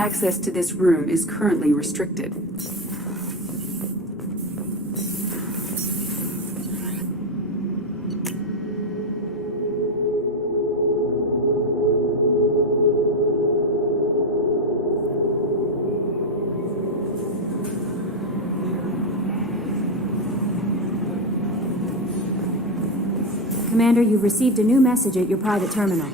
Access to this room is currently restricted. Commander, you've received a new message at your private terminal.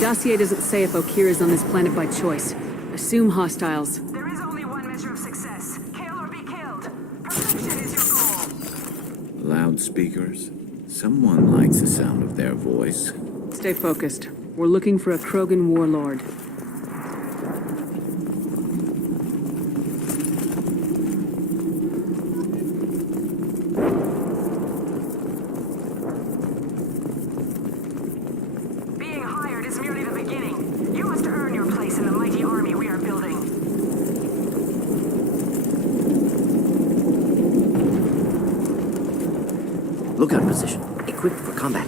Dossier doesn't say if Okir is on this planet by choice. Assume hostiles. There is only one measure of success. Kill or be killed. Perfection is your goal. Loudspeakers? Someone likes the sound of their voice. Stay focused. We're looking for a Krogan warlord. Being hired is merely the beginning. You must earn your place in the mighty army we are building. Lookout position. Equipped for combat.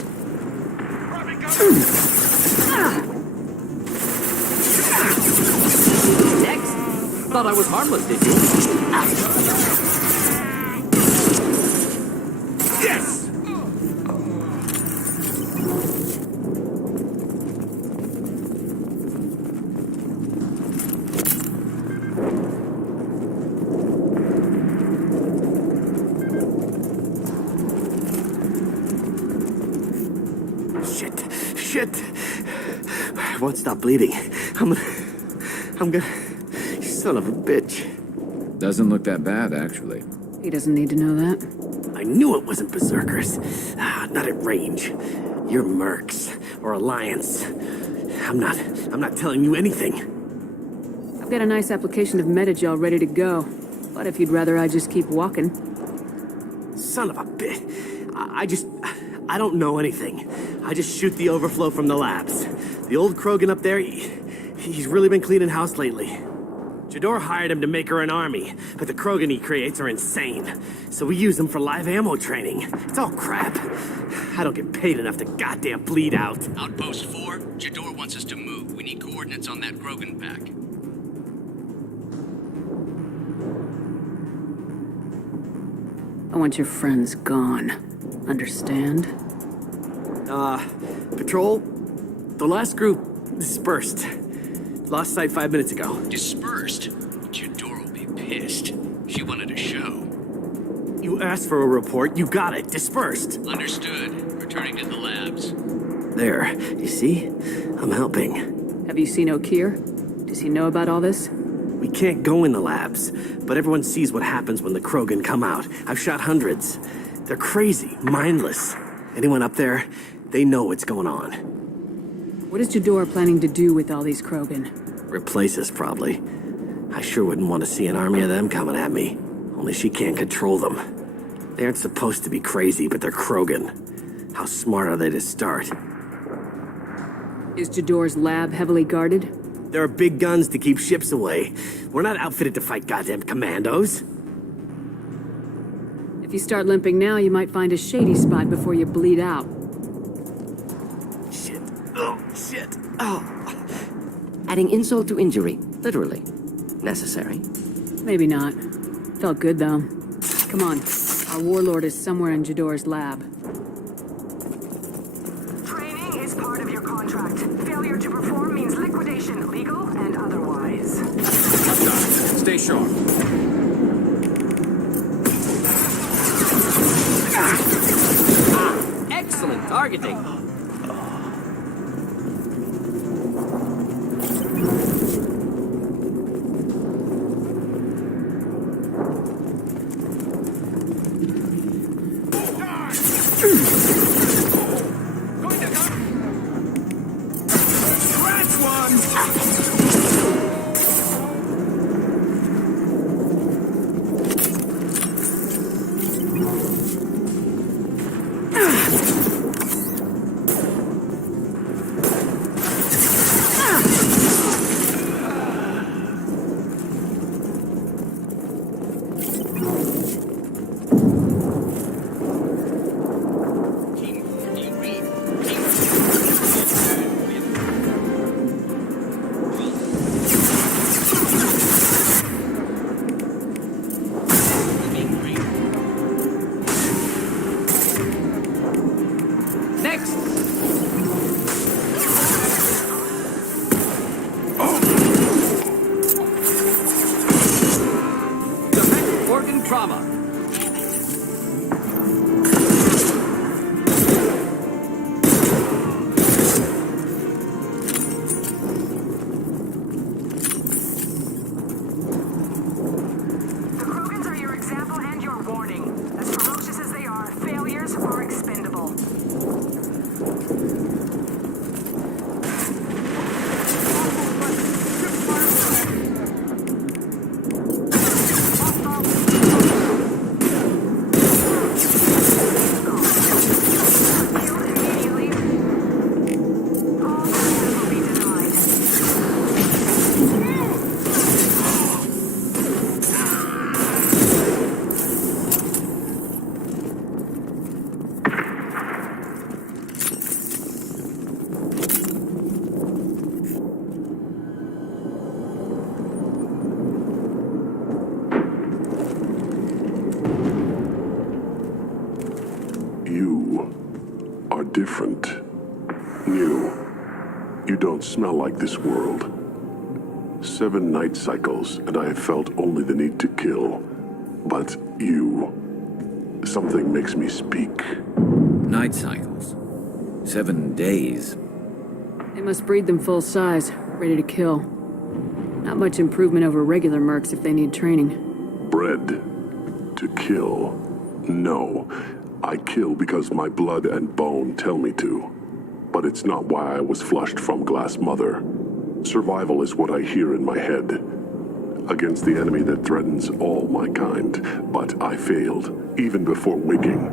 Next. Thought I was harmless, did you? Yes! Shit. I won't stop bleeding. I'm gonna... You son of a bitch. Doesn't look that bad, actually. He doesn't need to know that. I knew it wasn't berserkers. Not at range. You're mercs. Or Alliance. I'm not telling you anything. I've got a nice application of metagel ready to go. But if you'd rather I just keep walking. Son of a bitch. I don't know anything. I just shoot the overflow from the labs. The old Krogan up there, he's really been cleaning house lately. Jador hired him to make her an army, but the Krogan he creates are insane. So we use them for live ammo training. It's all crap. I don't get paid enough to goddamn bleed out. Outpost 4, Jador wants us to move. We need coordinates on that Krogan pack. I want your friends gone. Understand? Patrol? The last group dispersed. Lost sight 5 minutes ago. Dispersed? Jador will be pissed. She wanted a show. You asked for a report, you got it. Dispersed. Understood. Returning to the labs. There, you see? I'm helping. Have you seen O'Keir? Does he know about all this? We can't go in the labs, but everyone sees what happens when the Krogan come out. I've shot hundreds. They're crazy, mindless. Anyone up there, they know what's going on. What is Jador planning to do with all these Krogan? Replace us, probably. I sure wouldn't want to see an army of them coming at me. Only she can't control them. They aren't supposed to be crazy, but they're Krogan. How smart are they to start? Is Jador's lab heavily guarded? There are big guns to keep ships away. We're not outfitted to fight goddamn commandos. If you start limping now, you might find a shady spot before you bleed out. Shit. Oh, shit. Oh. Adding insult to injury, literally. Necessary. Maybe not. Felt good, though. Come on. Our warlord is somewhere in Jador's lab. Training is part of your contract. Failure to perform means liquidation, legal and otherwise. Stay sharp. Excellent targeting. Different. New. You don't smell like this world. 7 night cycles, and I have felt only the need to kill. But you... something makes me speak. Night cycles. 7 days. They must breed them full size, ready to kill. Not much improvement over regular mercs if they need training. Bred to kill. No. I kill because my blood and bone tell me to. But it's not why I was flushed from Glass Mother. Survival is what I hear in my head. Against the enemy that threatens all my kind. But I failed, even before waking.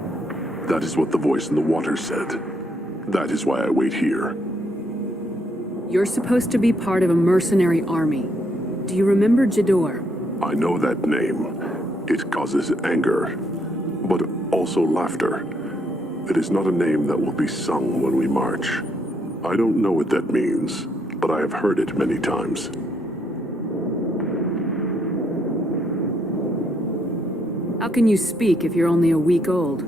That is what the voice in the water said. That is why I wait here. You're supposed to be part of a mercenary army. Do you remember Jador? I know that name. It causes anger. But also laughter. It is not a name that will be sung when we march. I don't know what that means, but I have heard it many times. How can you speak if you're only a week old?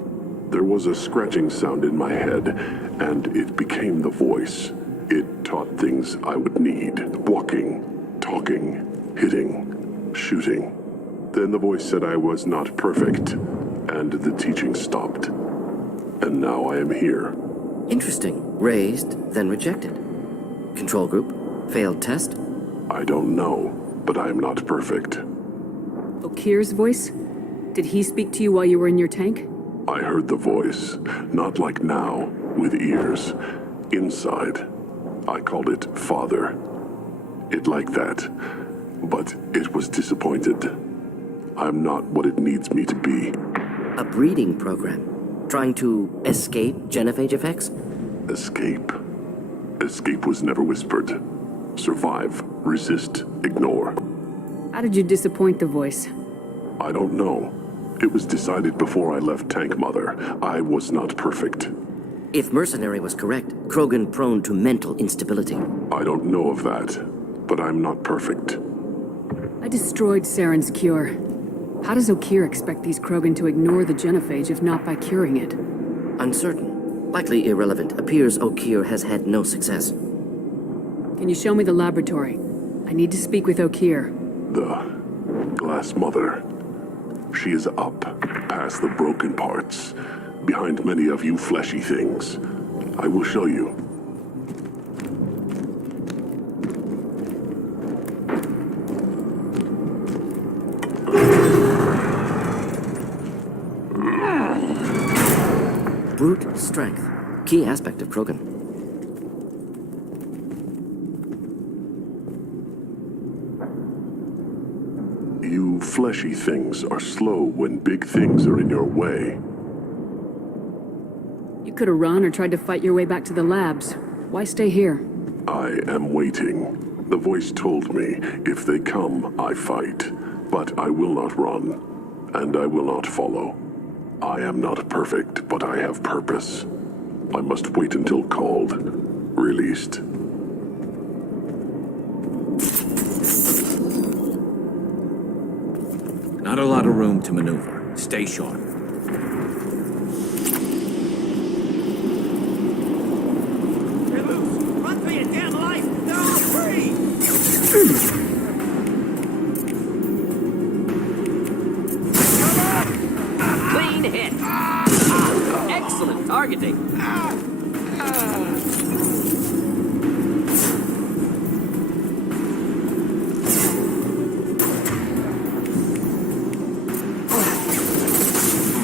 There was a scratching sound in my head, and it became the voice. It taught things I would need. Walking, talking, hitting, shooting. Then the voice said I was not perfect, and the teaching stopped. And now I am here. Interesting. Raised, then rejected. Control group? Failed test? I don't know, but I am not perfect. Okir's voice? Did he speak to you while you were in your tank? I heard the voice, not like now, with ears. Inside. I called it Father. It like that, but it was disappointed. I'm not what it needs me to be. A breeding program. Trying to escape genophage effects? Escape. Escape was never whispered. Survive, resist, ignore. How did you disappoint the voice? I don't know. It was decided before I left Tank Mother. I was not perfect. If Mercenary was correct, Krogan prone to mental instability. I don't know of that, but I'm not perfect. I destroyed Saren's cure. How does Okir expect these Krogan to ignore the genophage if not by curing it? Uncertain. Likely irrelevant. Appears Okir has had no success. Can you show me the laboratory? I need to speak with Okir. The Glass Mother. She is up, past the broken parts, behind many of you fleshy things. I will show you. Brute strength. Key aspect of Krogan. You fleshy things are slow when big things are in your way. You could have run or tried to fight your way back to the labs. Why stay here? I am waiting. The voice told me, if they come, I fight. But I will not run, and I will not follow. I am not perfect, but I have purpose. I must wait until called, released. Not a lot of room to maneuver. Stay sharp. Run for your damn life! They're all free! Clean hit. Excellent targeting.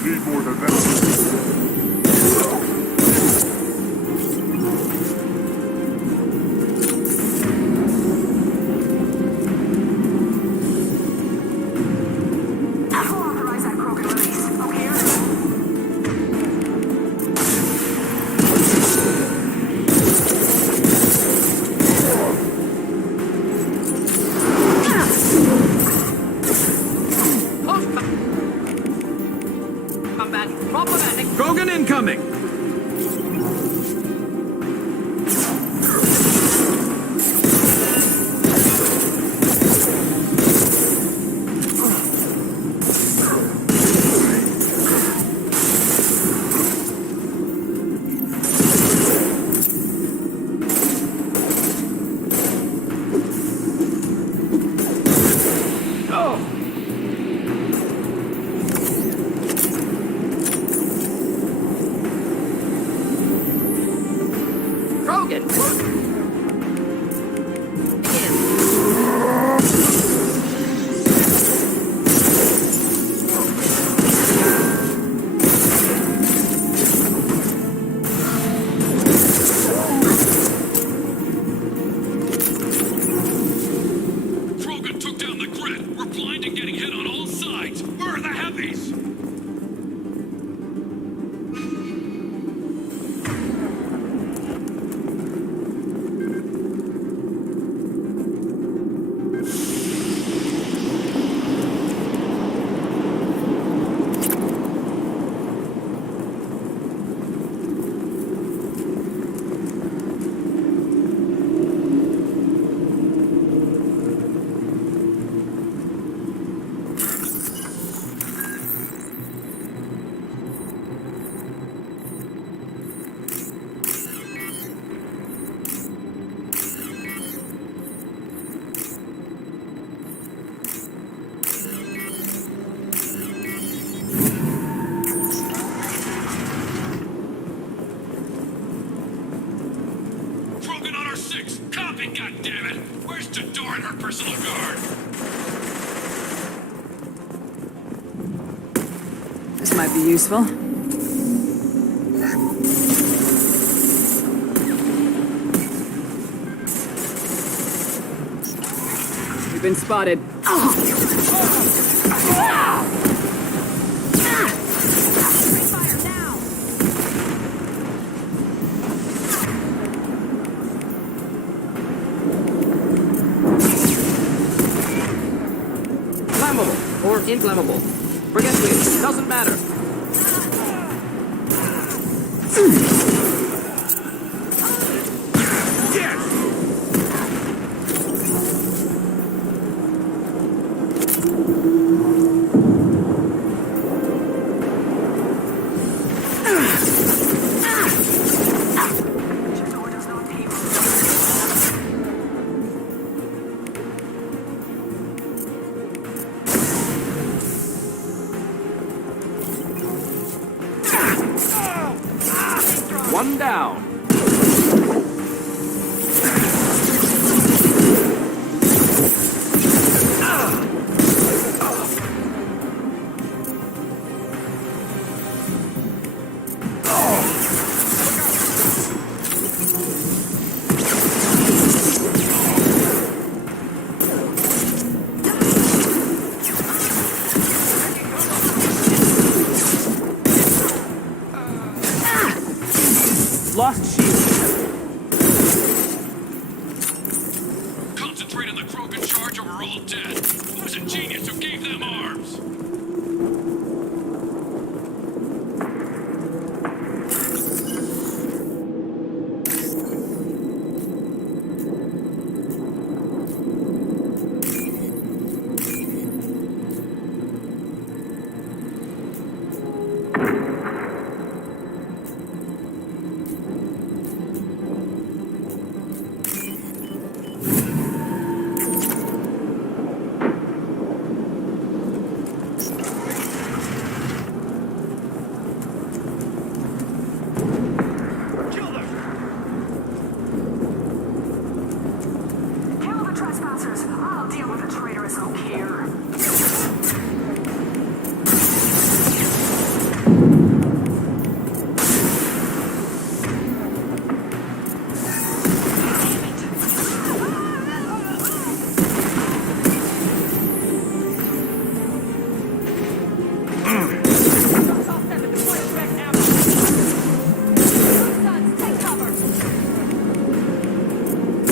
Need more than that. Who authorized that Krogan release? Okir? Combat problematic. Krogan incoming! Jador and her personal guard. This might be useful. You've been spotted. Flammable or inflammable. Forget me, doesn't matter. One down. Lost shield. Concentrate on the Krogan charge or we're all dead. Who was a genius who gave them arms? Kill the trespassers. I'll deal with the traitorous oak here.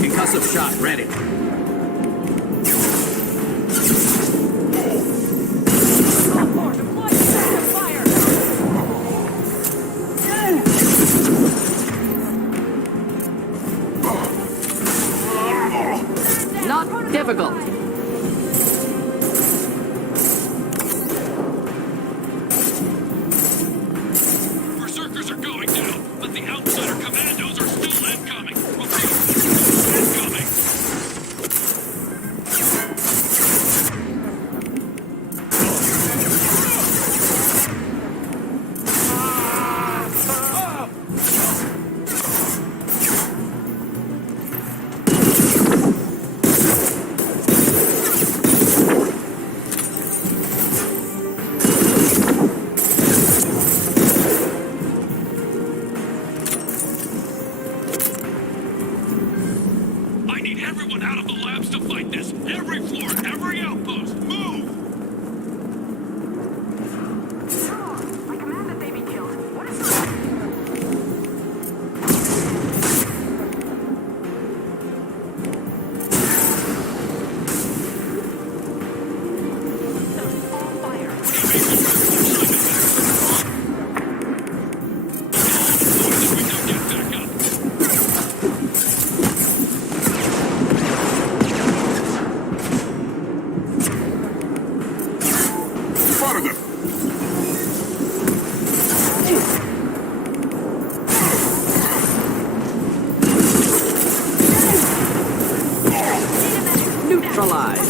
Concussive shot ready. Not difficult. Berserkers are going down, but the outsider commandos are still incoming. Repeat, incoming. I need everyone out of the labs to fight this. Every floor, every outpost, move! I command that they be killed. What is the... On fire. We don't get back up. Spotted them! Neutralized.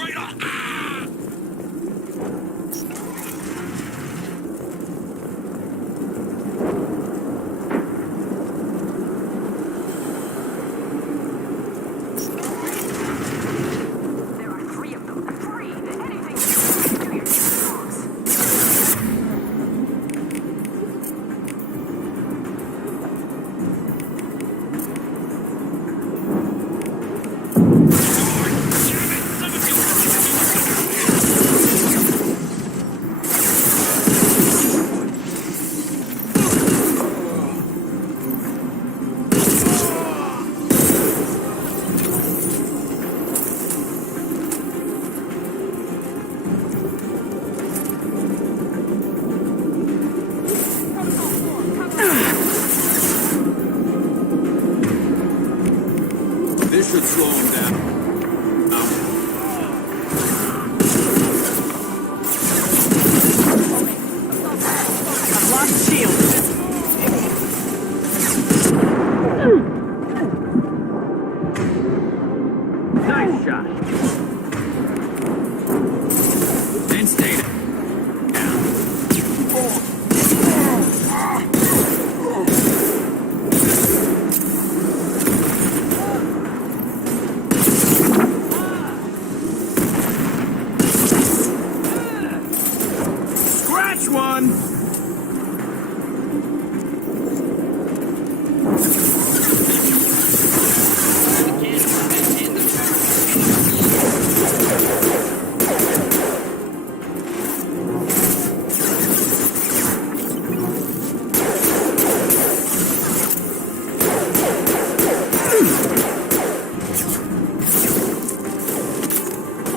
right on. There are 3 of them. 3! Anything you can do your dogs. This should slow him down. I've lost shield. Nice shot. Then stay down. Scratch one!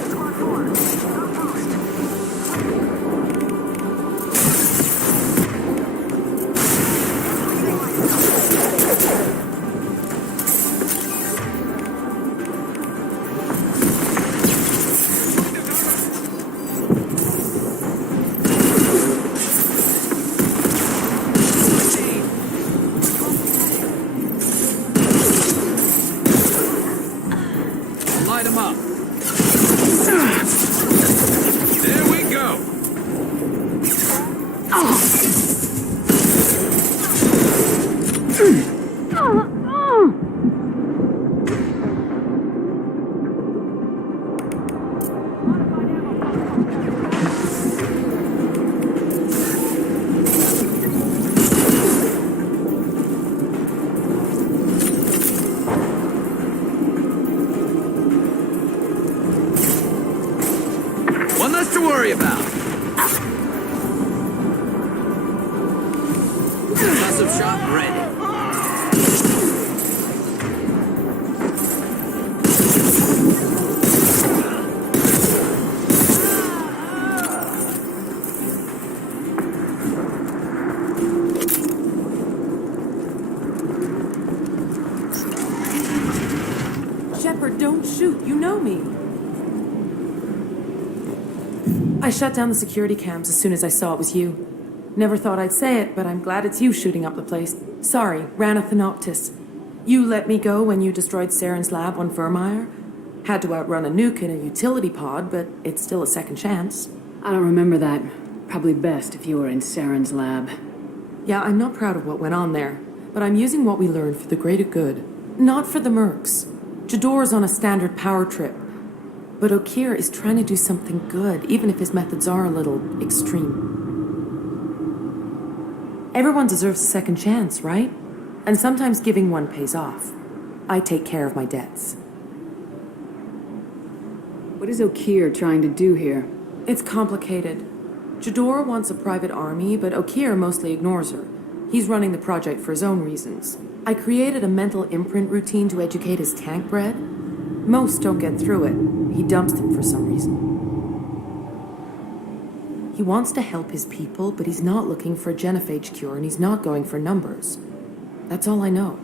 Squad 4, outpost. Light him up. There we go. One less to worry about. Massive shot ready. Shepard, don't shoot. You know me. I shut down the security cams as soon as I saw it was you. Never thought I'd say it, but I'm glad it's you shooting up the place. Sorry, ran a Thanoptis. You let me go when you destroyed Saren's lab on Vermeer. Had to outrun a nuke in a utility pod, but it's still a second chance. I don't remember that. Probably best if you were in Saren's lab. Yeah, I'm not proud of what went on there, but I'm using what we learned for the greater good. Not for the mercs. Jador's on a standard power trip. But Okir is trying to do something good, even if his methods are a little extreme. Everyone deserves a second chance, right? And sometimes giving one pays off. I take care of my debts. What is Okir trying to do here? It's complicated. Jador wants a private army, but Okir mostly ignores her. He's running the project for his own reasons. I created a mental imprint routine to educate his tank bred. Most don't get through it. He dumps them for some reason. He wants to help his people, but he's not looking for a genophage cure, and he's not going for numbers. That's all I know.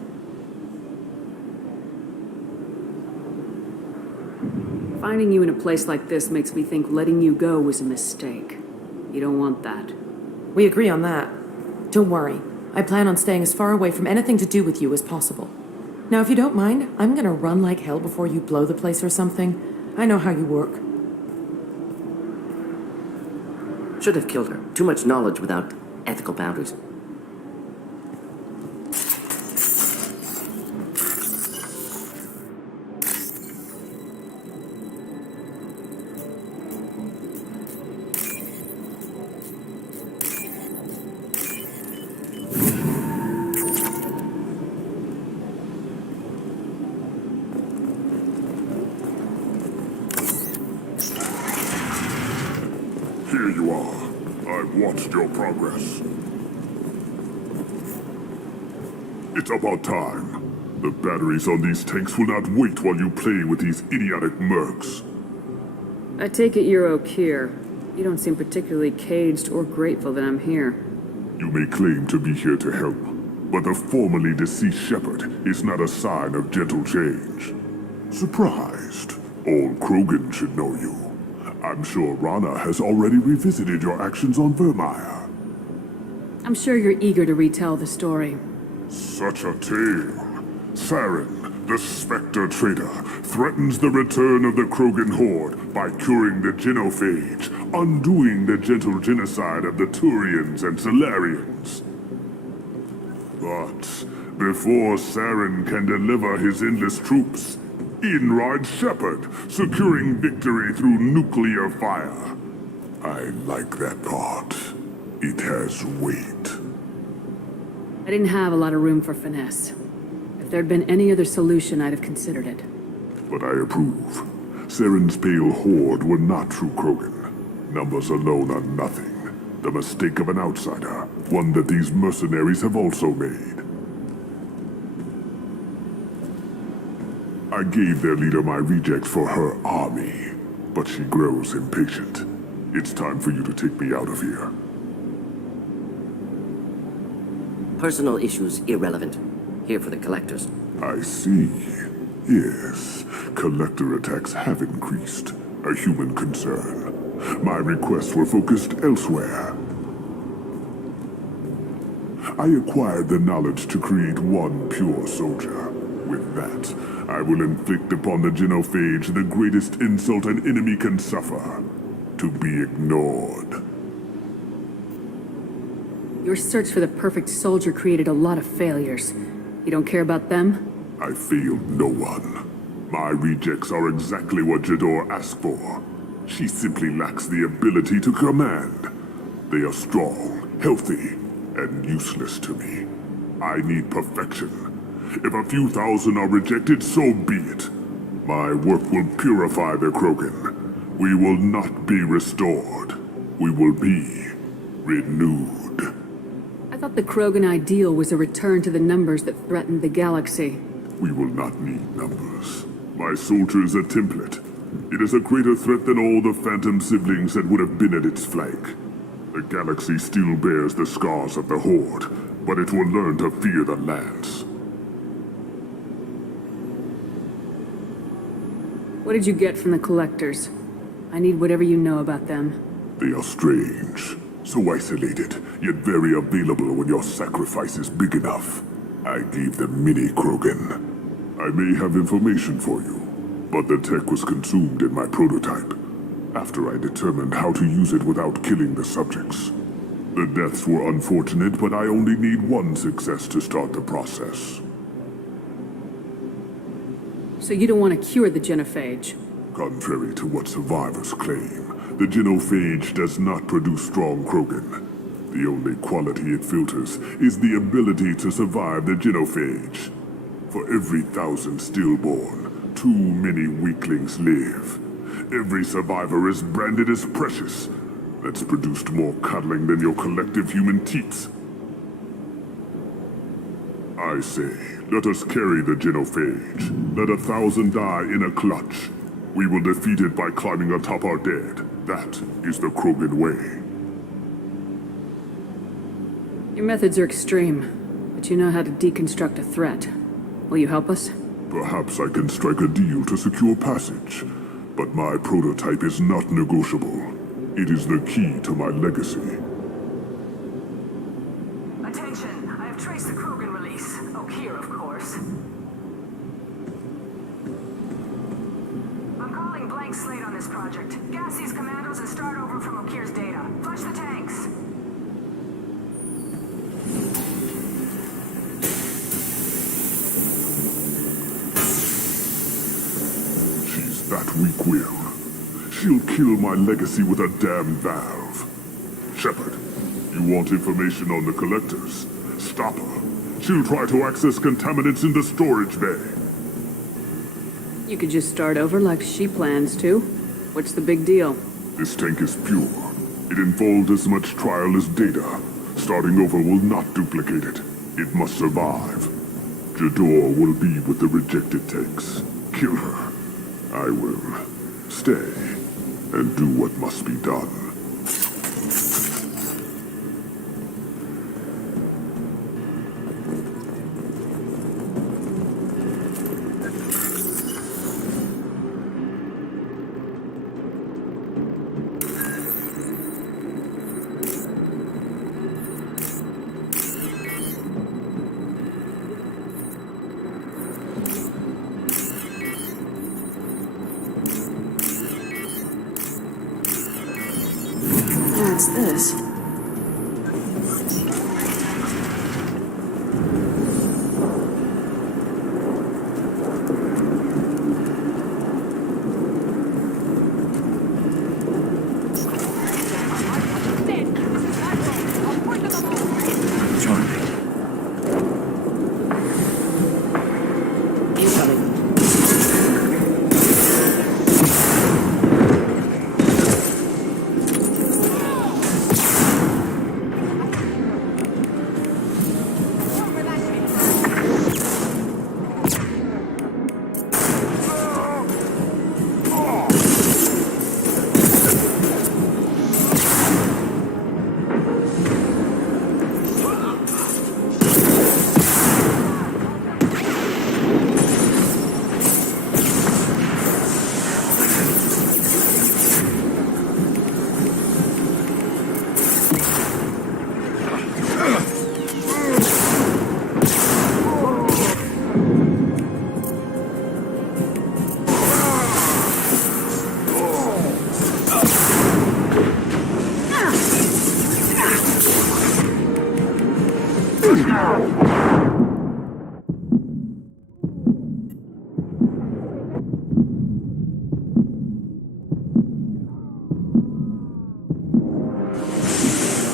Finding you in a place like this makes me think letting you go was a mistake. You don't want that. We agree on that. Don't worry. I plan on staying as far away from anything to do with you as possible. Now, if you don't mind, I'm gonna run like hell before you blow the place or something. I know how you work. Should have killed her. Too much knowledge without ethical boundaries. Here you are. I've watched your progress. It's about time. The batteries on these tanks will not wait while you play with these idiotic mercs. I take it you're O'Keir. You don't seem particularly caged or grateful that I'm here. You may claim to be here to help, but the formerly deceased Shepard is not a sign of gentle change. Surprised? All Krogan should know you. I'm sure Rana has already revisited your actions on Vermeer. I'm sure you're eager to retell the story. Such a tale. Saren, the Spectre Traitor, threatens the return of the Krogan Horde by curing the genophage, undoing the gentle genocide of the Turians and Solarians. But before Saren can deliver his endless troops, in rides Shepard, securing victory through nuclear fire. I like that part. It has weight. I didn't have a lot of room for finesse. If there'd been any other solution, I'd have considered it. But I approve. Saren's pale horde were not true Krogan. Numbers alone are nothing. The mistake of an outsider, one that these mercenaries have also made. I gave their leader my rejects for her army, but she grows impatient. It's time for you to take me out of here. Personal issues irrelevant. Here for the collectors. I see. Yes, collector attacks have increased. A human concern. My requests were focused elsewhere. I acquired the knowledge to create one pure soldier. With that, I will inflict upon the genophage the greatest insult an enemy can suffer. To be ignored. Your search for the perfect soldier created a lot of failures. You don't care about them? I failed no one. My rejects are exactly what Jador asked for. She simply lacks the ability to command. They are strong, healthy, and useless to me. I need perfection. If a few thousand are rejected, so be it. My work will purify the Krogan. We will not be restored. We will be renewed. I thought the Krogan ideal was a return to the numbers that threatened the galaxy. We will not need numbers. My soldier is a template. It is a greater threat than all the Phantom siblings that would have been at its flank. The galaxy still bears the scars of the Horde, but it will learn to fear the Lance. What did you get from the collectors? I need whatever you know about them. They are strange. So isolated, yet very available when your sacrifice is big enough. I gave them mini Krogan. I may have information for you, but the tech was consumed in my prototype, after I determined how to use it without killing the subjects. The deaths were unfortunate, but I only need one success to start the process. So you don't want to cure the genophage? Contrary to what survivors claim, the genophage does not produce strong Krogan. The only quality it filters is the ability to survive the genophage. For every 1,000 stillborn, too many weaklings live. Every survivor is branded as precious. That's produced more cuddling than your collective human teats. I say, let us carry the genophage. Let 1,000 die in a clutch. We will defeat it by climbing atop our dead. That is the Krogan way. Your methods are extreme, but you know how to deconstruct a threat. Will you help us? Perhaps I can strike a deal to secure passage. But my prototype is not negotiable. It is the key to my legacy. Attention, I have traced the Krogan release. O'Keir, of course. I'm calling blank blank slate on this project. Gas these commandos and start over from Okir's data. Flush the tanks. She's that weak-willed. She'll kill my legacy with a damn valve. Shepard, you want information on the collectors? Stop her. She'll try to access contaminants in the storage bay. You could just start over like she plans to. What's the big deal? This tank is pure. It involved as much trial as data. Starting over will not duplicate it. It must survive. Jador will be with the rejected tanks. Kill her. I will stay and do what must be done. What's this?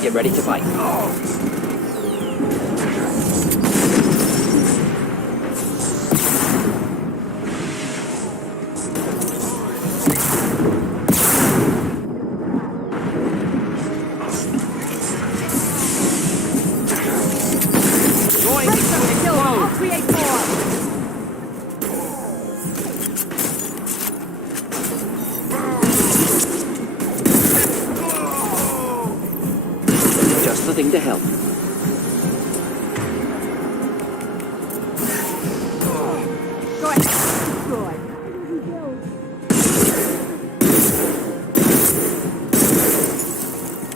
Get ready to fight. Just the thing to help.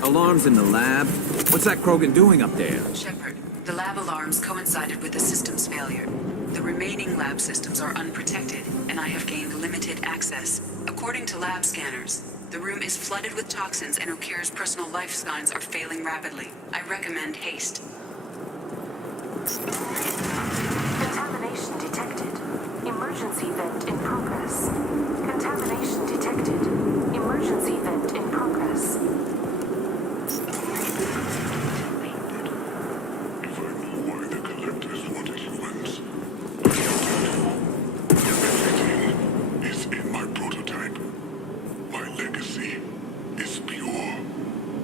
Alarms in the lab? What's that Krogan doing up there? Shepard, the lab alarms coincided with the system's failure. The remaining lab systems are unprotected, and I have gained limited access. According to lab scanners, the room is flooded with toxins and Okir's personal life signs are failing rapidly. I recommend haste. Contamination detected. Emergency vent in progress. Contamination detected. Emergency vent in progress. If I knew why the collectors wanted humans, everything is in my prototype. My legacy is pure.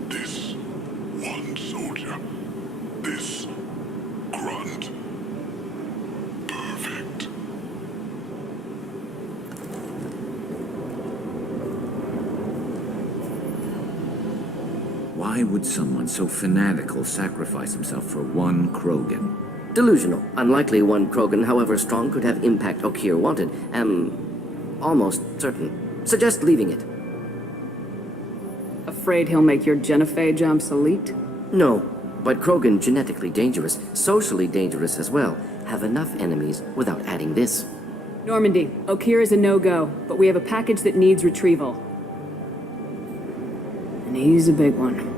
This one soldier. This grunt. Perfect. Why would someone so fanatical sacrifice himself for one Krogan? Delusional. Unlikely one Krogan, however strong, could have impact Okir wanted. Almost certain. Suggest leaving it. Afraid he'll make your genophage obsolete? No, but Krogan genetically dangerous, socially dangerous as well, have enough enemies without adding this. Normandy, O'Keer is a no-go, but we have a package that needs retrieval. And he's a big one.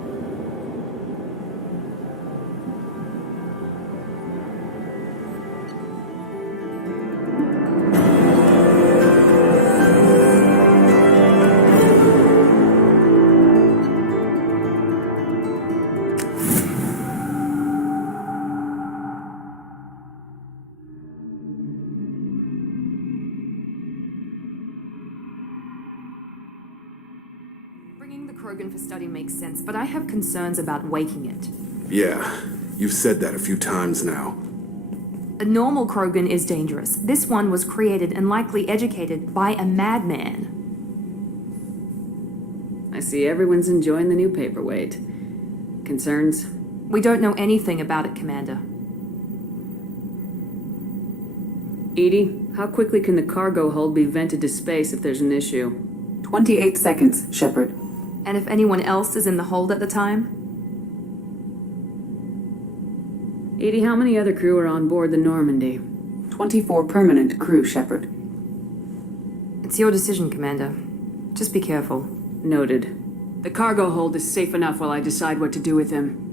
Bringing the Krogan for study makes sense, but I have concerns about waking it. Yeah, you've said that a few times now. A normal Krogan is dangerous. This one was created and likely educated by a madman. I see everyone's enjoying the new paperweight. Concerns? We don't know anything about it, Commander. Edie, how quickly can the cargo hold be vented to space if there's an issue? 28 seconds, Shepard. And if anyone else is in the hold at the time? Edie, how many other crew are on board the Normandy? 24 permanent crew, Shepard. It's your decision, Commander. Just be careful. Noted. The cargo hold is safe enough while I decide what to do with him.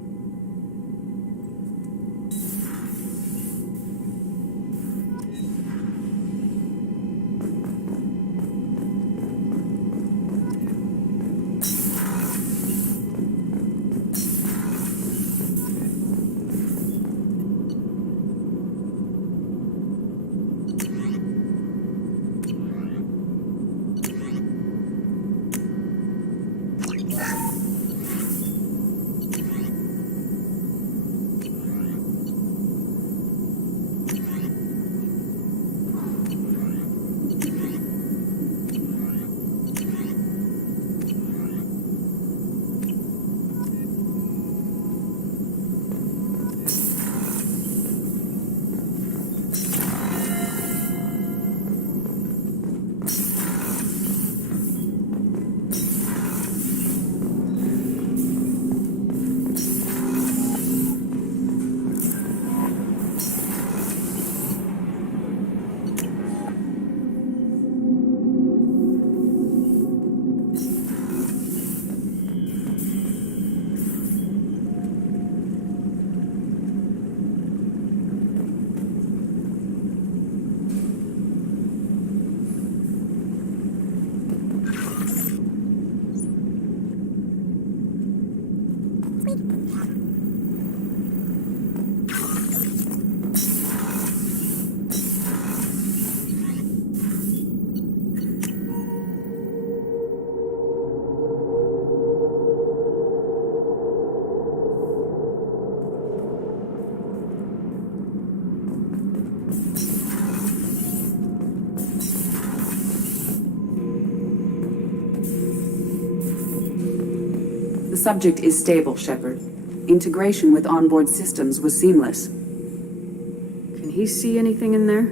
The subject is stable, Shepard. Integration with onboard systems was seamless. Can he see anything in there?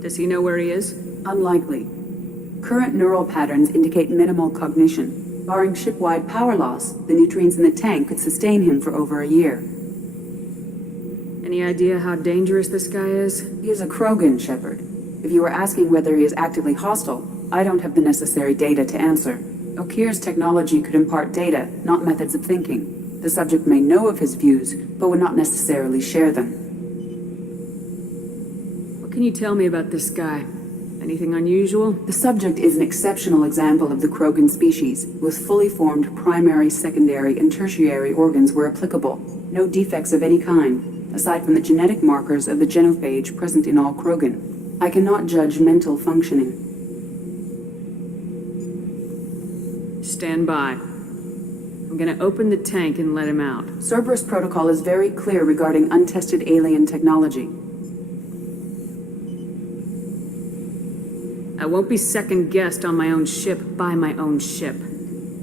Does he know where he is? Unlikely. Current neural patterns indicate minimal cognition. Barring ship-wide power loss, the nutrients in the tank could sustain him for over a year. Any idea how dangerous this guy is? He is a Krogan, Shepard. If you were asking whether he is actively hostile, I don't have the necessary data to answer. O'Keer's technology could impart data, not methods of thinking. The subject may know of his views, but would not necessarily share them. What can you tell me about this guy? Anything unusual? The subject is an exceptional example of the Krogan species, with fully formed primary, secondary, and tertiary organs where applicable. No defects of any kind, aside from the genetic markers of the genophage present in all Krogan. I cannot judge mental functioning. Stand by. I'm gonna open the tank and let him out. Cerberus protocol is very clear regarding untested alien technology. I won't be second-guessed on my own ship by my own ship.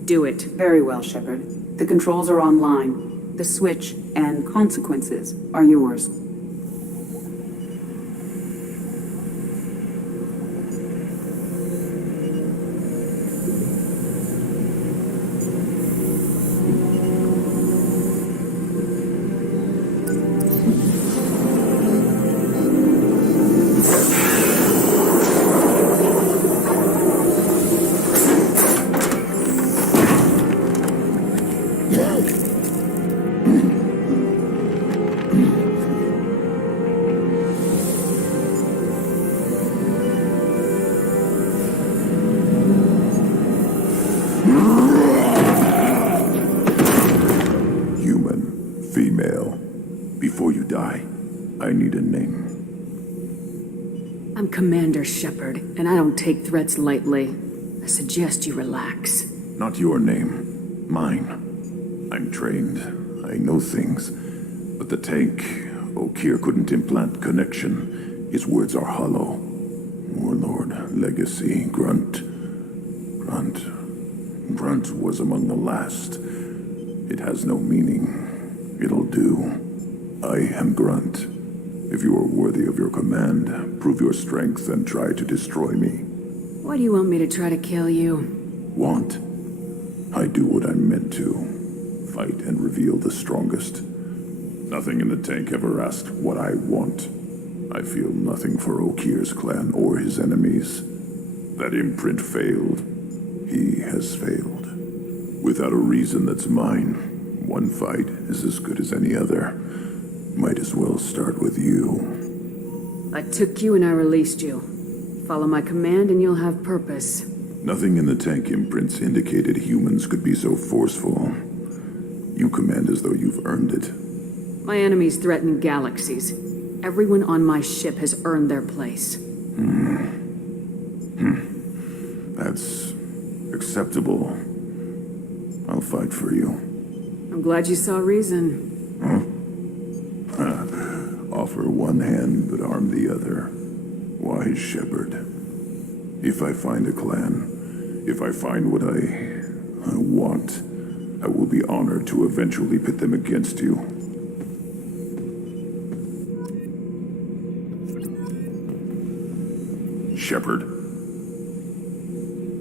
Do it. Very well, Shepard. The controls are online. The switch and consequences are yours. I need a name. I'm Commander Shepard, and I don't take threats lightly. I suggest you relax. Not your name. Mine. I'm trained. I know things. But the tank, Okeer couldn't implant connection. His words are hollow. Warlord, legacy, Grunt. Grunt was among the last. It has no meaning. It'll do. I am Grunt. If you are worthy of your command, prove your strength and try to destroy me. Why do you want me to try to kill you? Want? I do what I'm meant to. Fight and reveal the strongest. Nothing in the tank ever asked what I want. I feel nothing for Okeer's clan or his enemies. That imprint failed. He has failed. Without a reason that's mine, one fight is as good as any other. Might as well start with you. I took you and I released you. Follow my command and you'll have purpose. Nothing in the tank imprints indicated humans could be so forceful. You command as though you've earned it. My enemies threaten galaxies. Everyone on my ship has earned their place. That's acceptable. I'll fight for you. I'm glad you saw reason. Offer one hand, but arm the other. Wise Shepard. If I find a clan, if I find what I want, I will be honored to eventually pit them against you. Shepard.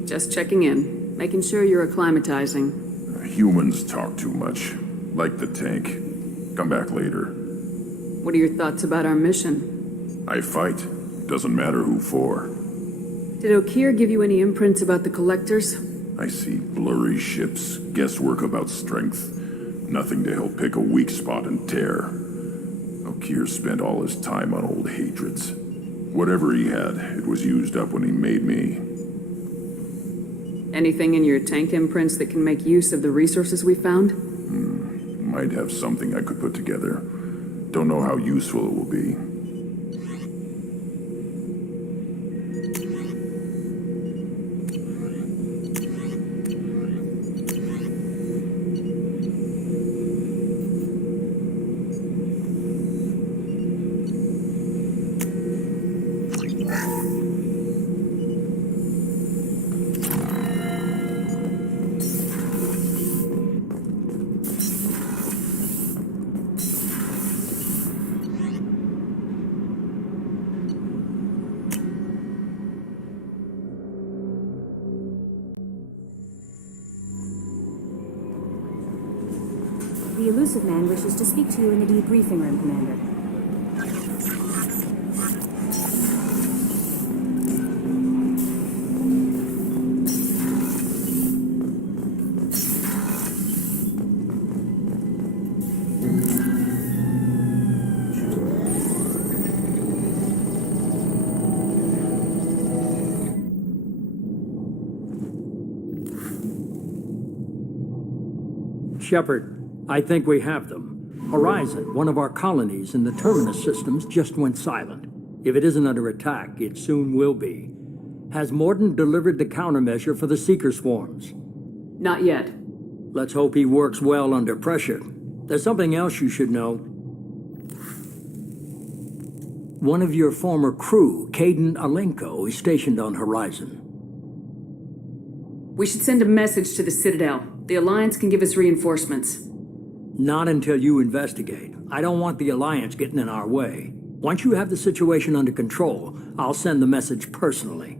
Just checking in, making sure you're acclimatizing. Humans talk too much, like the tank. Come back later. What are your thoughts about our mission? I fight. Doesn't matter who for. Did Okeer give you any imprints about the Collectors? I see blurry ships, guesswork about strength. Nothing to help pick a weak spot and tear. Okeer spent all his time on old hatreds. Whatever he had, it was used up when he made me. Anything in your tank imprints that can make use of the resources we found? Might have something I could put together. Don't know how useful it will be. The elusive man wishes to speak to you in the debriefing room, Commander. Shepard, I think we have them. Horizon, one of our colonies in the terminus systems, just went silent. If it isn't under attack, it soon will be. Has Morden delivered the countermeasure for the Seeker swarms? Not yet. Let's hope he works well under pressure. There's something else you should know. One of your former crew, Caden Alenko, is stationed on Horizon. We should send a message to the Citadel. The Alliance can give us reinforcements. Not until you investigate. I don't want the Alliance getting in our way. Once you have the situation under control, I'll send the message personally.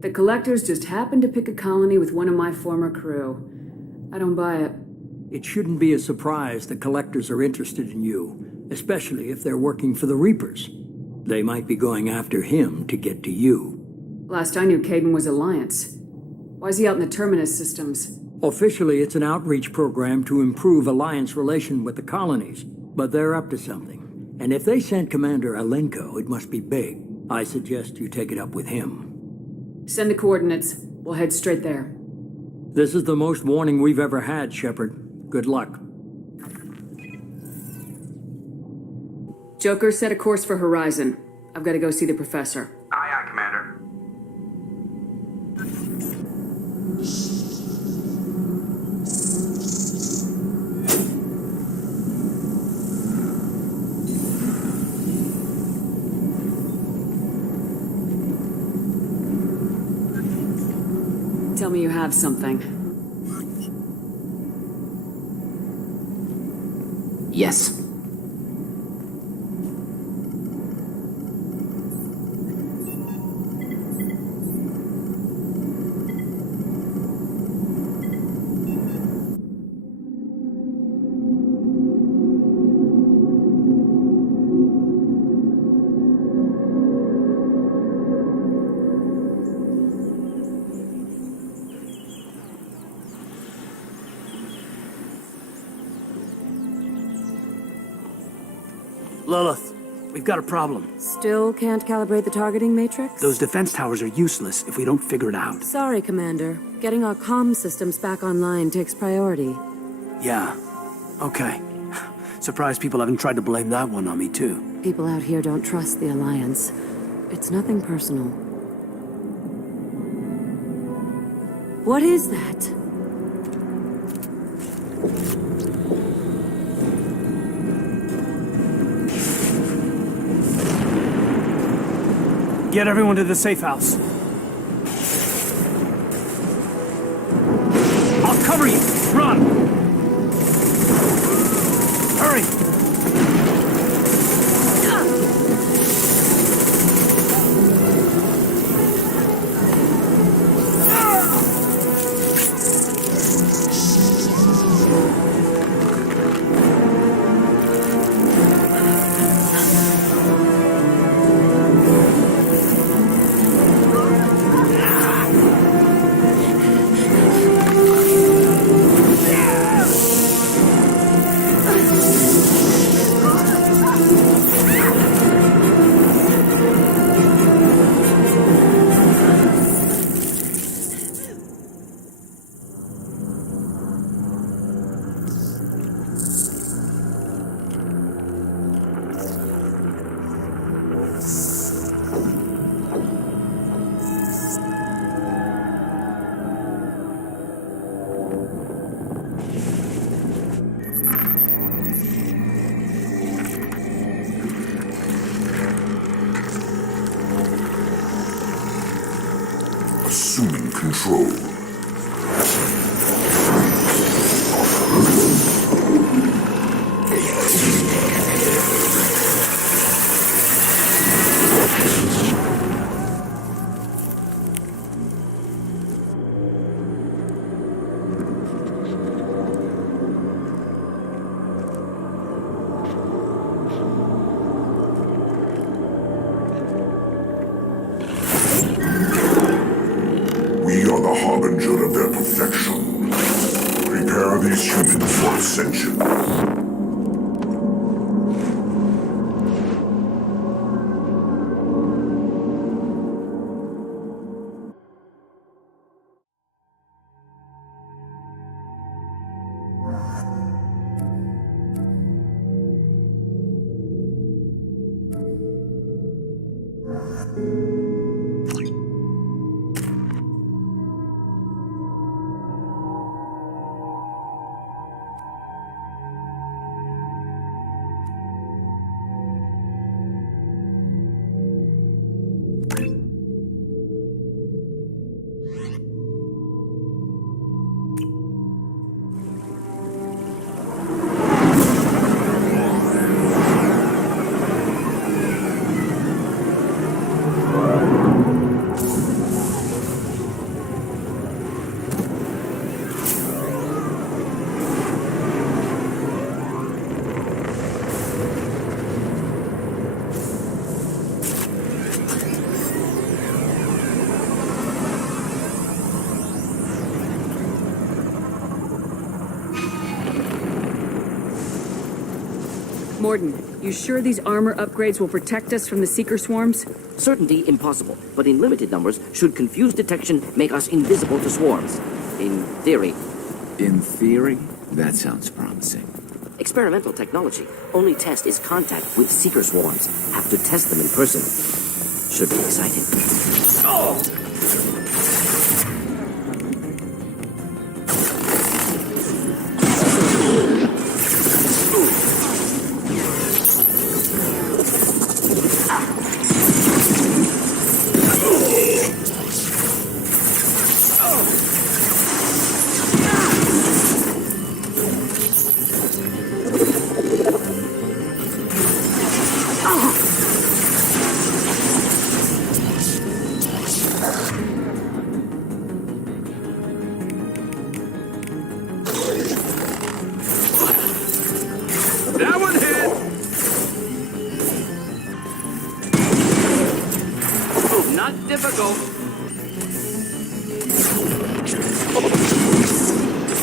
The Collectors just happened to pick a colony with one of my former crew. I don't buy it. It shouldn't be a surprise the Collectors are interested in you, especially if they're working for the Reapers. They might be going after him to get to you. Last I knew, Caden was Alliance. Why is he out in the Terminus systems? Officially, it's an outreach program to improve Alliance relation with the colonies, but they're up to something. And if they sent Commander Alenko, it must be big. I suggest you take it up with him. Send the coordinates. We'll head straight there. This is the most warning we've ever had, Shepard. Good luck. Joker, set a course for Horizon. I've got to go see the professor. Aye, aye, Commander. Tell me you have something. Yes. Lilith, we've got a problem. Still can't calibrate the targeting matrix? Those defense towers are useless if we don't figure it out. Sorry, Commander. Getting our comm systems back online takes priority. Yeah. Okay. Surprised people haven't tried to blame that one on me, too. People out here don't trust the Alliance. It's nothing personal. What is that? Get everyone to the safe house. I'll cover you. Run! Hurry! Assuming control. We are the harbinger of their perfection. Prepare these humans for ascension. Morden, you sure these armor upgrades will protect us from the Seeker swarms? Certainty impossible, but in limited numbers, should confused detection make us invisible to swarms. In theory. In theory? That sounds promising. Experimental technology. Only test is contact with seeker swarms. Have to test them in person. Should be exciting. That one hit! Not difficult.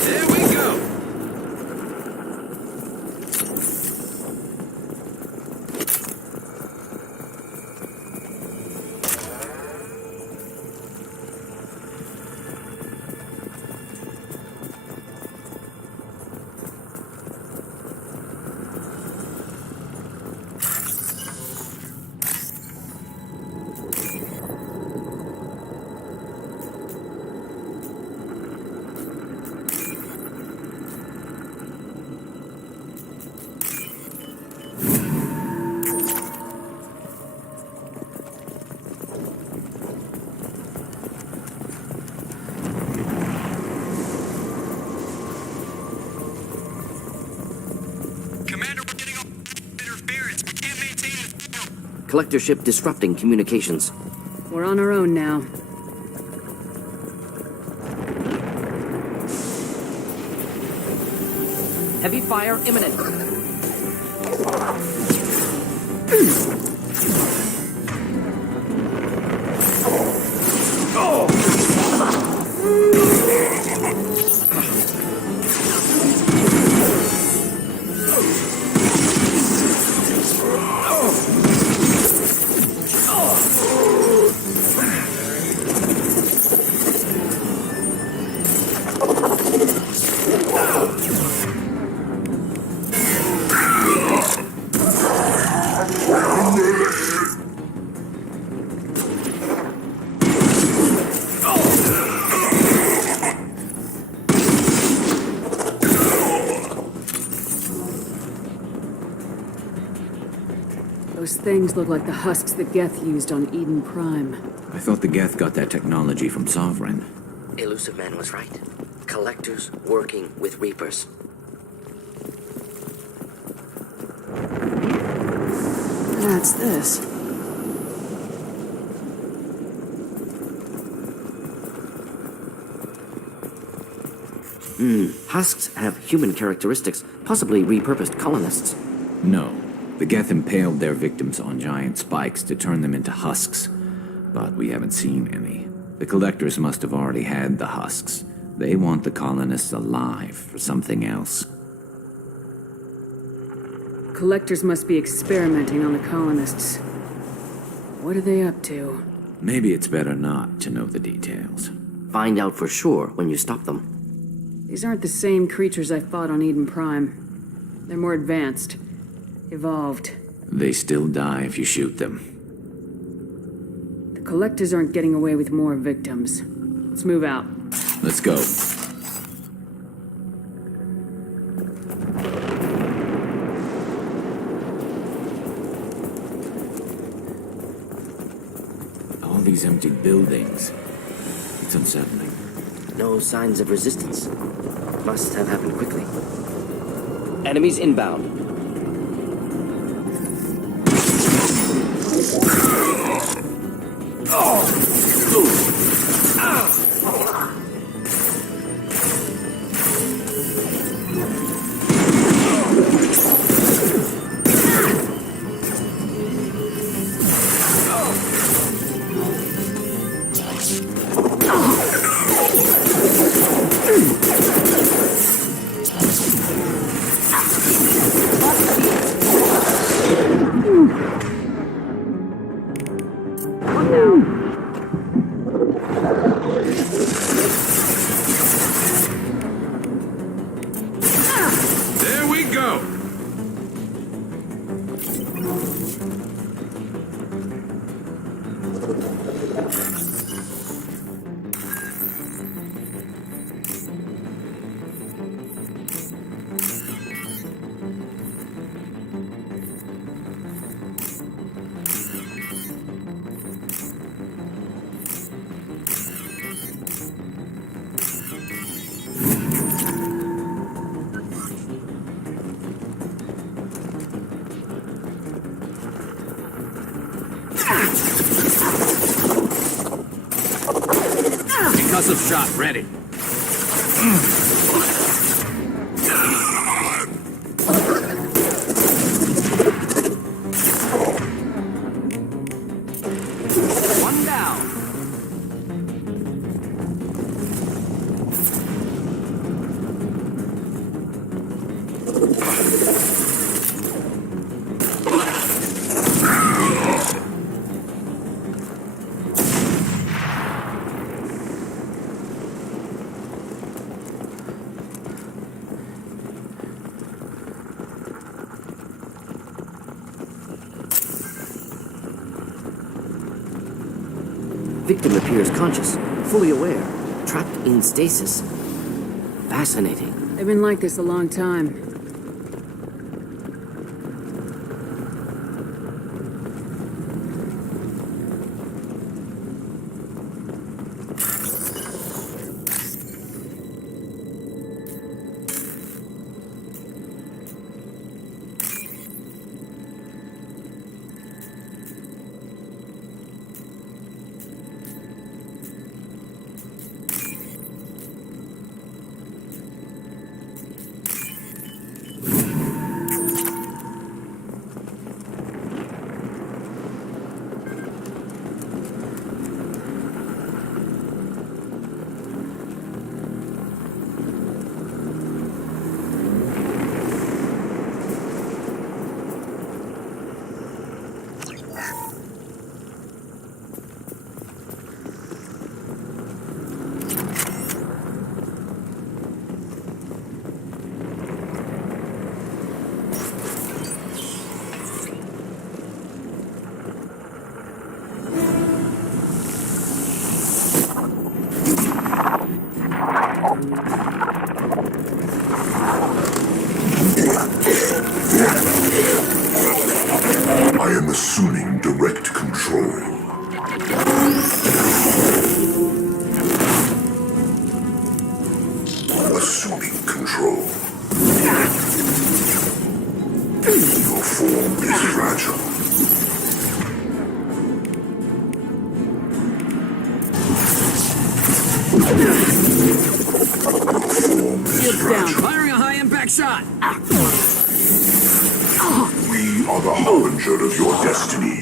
There we go! Collector ship disrupting communications. We're on our own now. Heavy fire imminent. Those things look like the husks that Geth used on Eden Prime. I thought the Geth got that technology from Sovereign. Elusive Man was right. Collectors working with Reapers. That's this. Husks have human characteristics, possibly repurposed colonists. No. The Geth impaled their victims on giant spikes to turn them into husks. But we haven't seen any. The collectors must have already had the husks. They want the colonists alive for something else. Collectors must be experimenting on the colonists. What are they up to? Maybe it's better not to know the details. Find out for sure when you stop them. These aren't the same creatures I fought on Eden Prime. They're more advanced. Evolved. They still die if you shoot them. The collectors aren't getting away with more victims. Let's move out. Let's go. All these empty buildings. It's unsettling. No signs of resistance. Must have happened quickly. Enemies inbound. There we go! Concussive shot ready. One down. Victim appears conscious, fully aware, trapped in stasis. Fascinating. They've been like this a long time. I am assuming direct control. Assuming control. Your form is fragile. Shields down. Firing a high-impact shot. We are the harbinger of your destiny.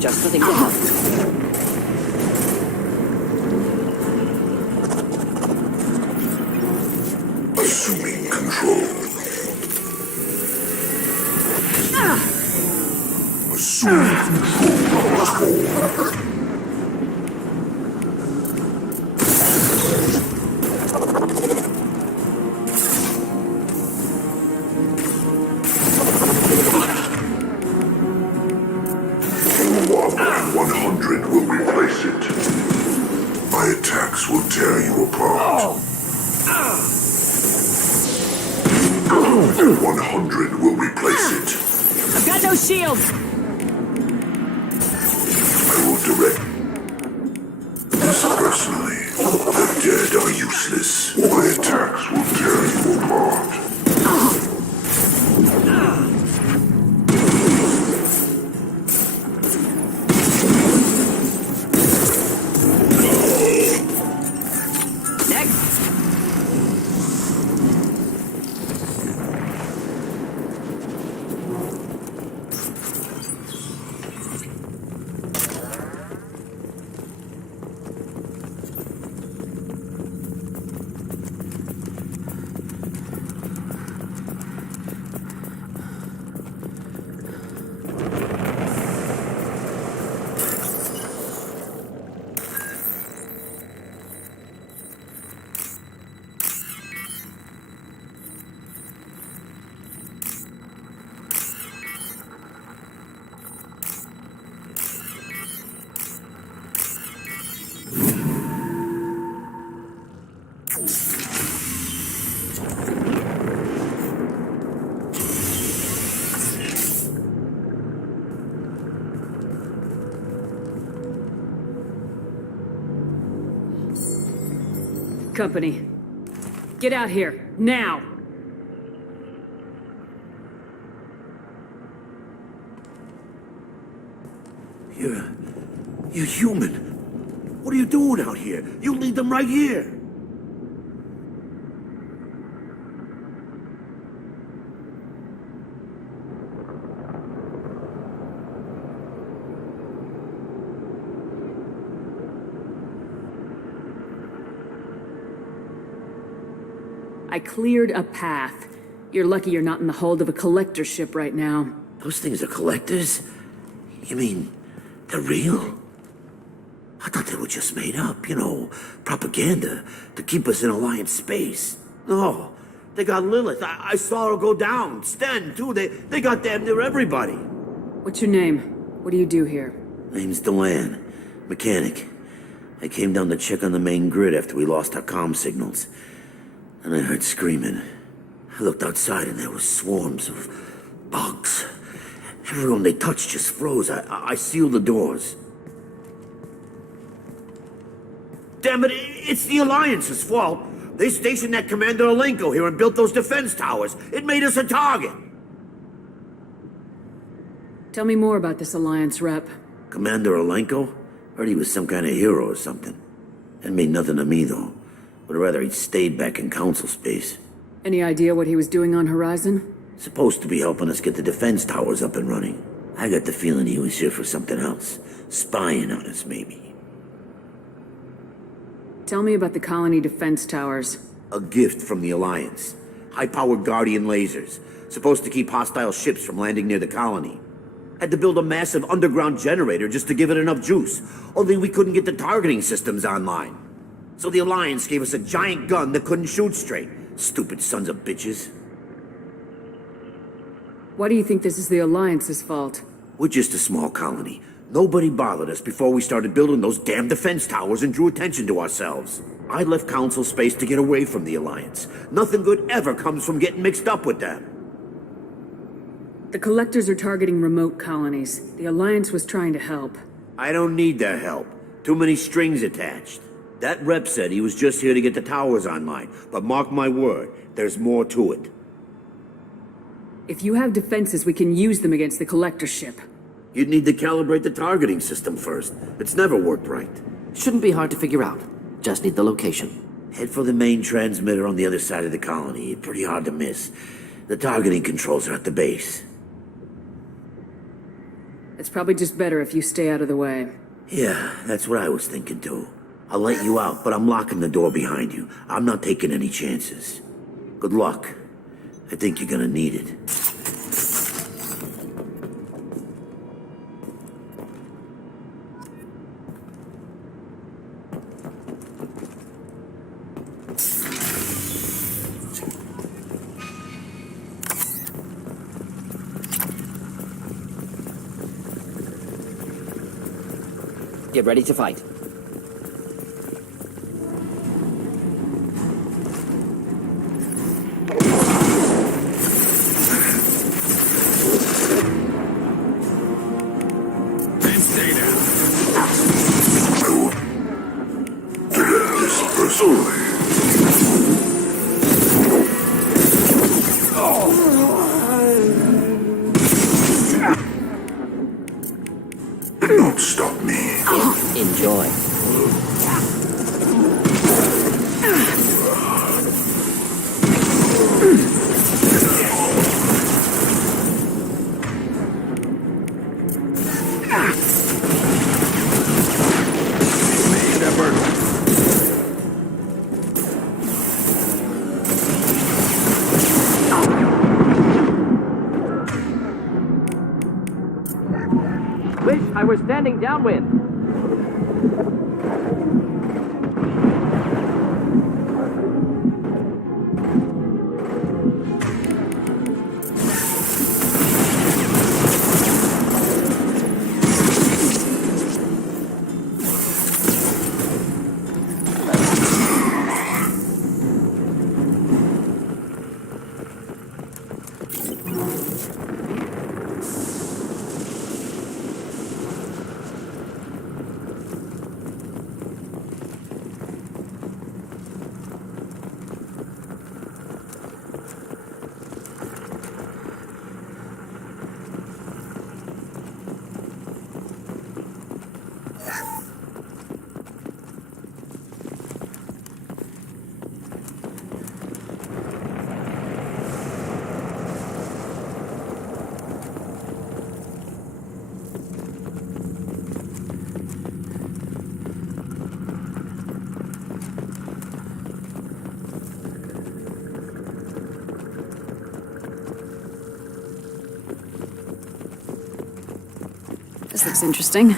Just nothing to help. Assuming control. Assuming control. Will replace it. My attacks will tear you apart. 100 will replace it. I've got no shields! I will direct this personally. The dead are useless. My attacks will tear you apart. company. Get out here, now! You're human. What are you doing out here? You lead them right here. I cleared a path. You're lucky you're not in the hold of a collector ship right now. Those things are collectors? You mean, they're real? I thought they were just made up, you know, propaganda to keep us in Alliance space. No, they got Lilith. I saw her go down. Sten, too. They got damn near everybody. What's your name? What do you do here? Name's Delan. Mechanic. I came down to check on the main grid after we lost our comm signals. And I heard screaming. I looked outside and there were swarms of bugs. Everyone they touched just froze. I sealed the doors. Damn it, it's the Alliance's fault. They stationed that Commander Alenko here and built those defense towers. It made us a target. Tell me more about this Alliance rep. Commander Alenko? Heard he was some kind of hero or something. That mean nothing to me, though. Would rather he'd stayed back in Council space. Any idea what he was doing on Horizon? Supposed to be helping us get the defense towers up and running. I got the feeling he was here for something else. Spying on us, maybe. Tell me about the colony defense towers. A gift from the Alliance. High-powered Guardian lasers. Supposed to keep hostile ships from landing near the colony. Had to build a massive underground generator just to give it enough juice. Only we couldn't get the targeting systems online. So the Alliance gave us a giant gun that couldn't shoot straight. Stupid sons of bitches. Why do you think this is the Alliance's fault? We're just a small colony. Nobody bothered us before we started building those damn defense towers and drew attention to ourselves. I left Council space to get away from the Alliance. Nothing good ever comes from getting mixed up with them. The Collectors are targeting remote colonies. The Alliance was trying to help. I don't need their help. Too many strings attached. That rep said he was just here to get the towers online, but mark my word, there's more to it. If you have defenses, we can use them against the Collector ship. You'd need to calibrate the targeting system first. It's never worked right. Shouldn't be hard to figure out. Just need the location. Head for the main transmitter on the other side of the colony. Pretty hard to miss. The targeting controls are at the base. It's probably just better if you stay out of the way. Yeah, that's what I was thinking too. I'll let you out, but I'm locking the door behind you. I'm not taking any chances. Good luck. I think you're gonna need it. Get ready to fight. Don't stop me. Enjoy. Shepard. Wish I were standing downwind. This looks interesting.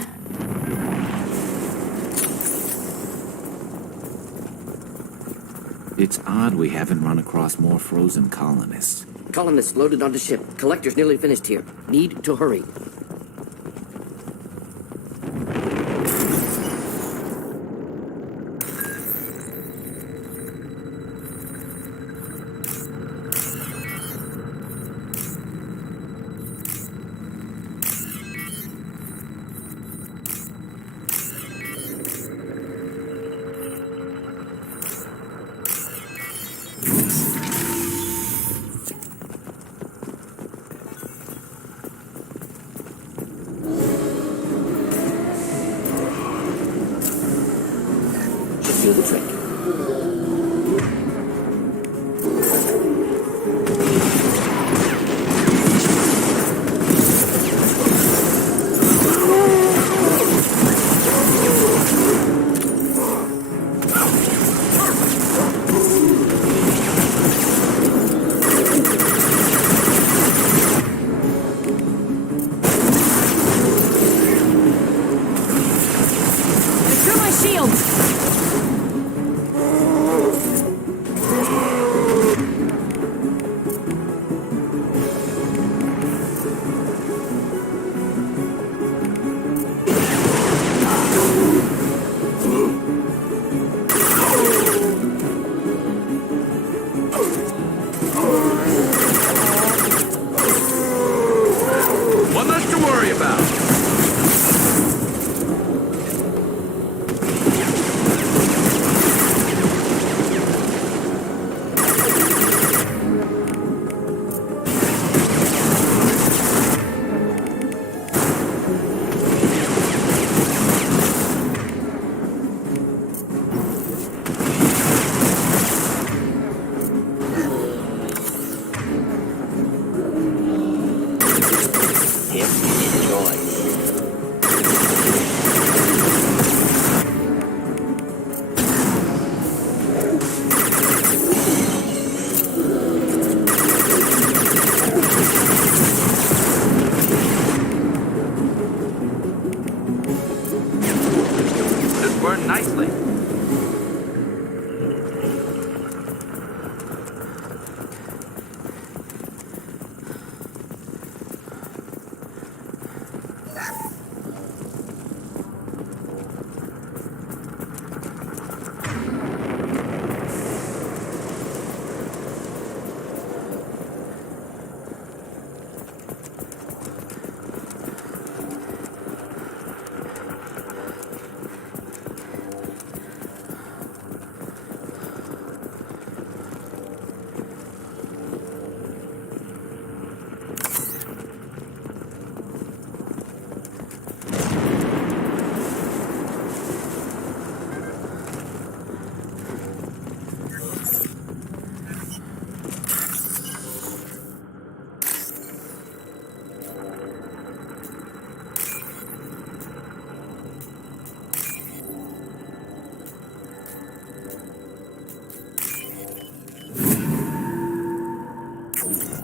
It's odd we haven't run across more frozen colonists. Colonists loaded onto ship. Collector's nearly finished here. Need to hurry. Do the trick. Through my shields! One less to worry about. Nicely.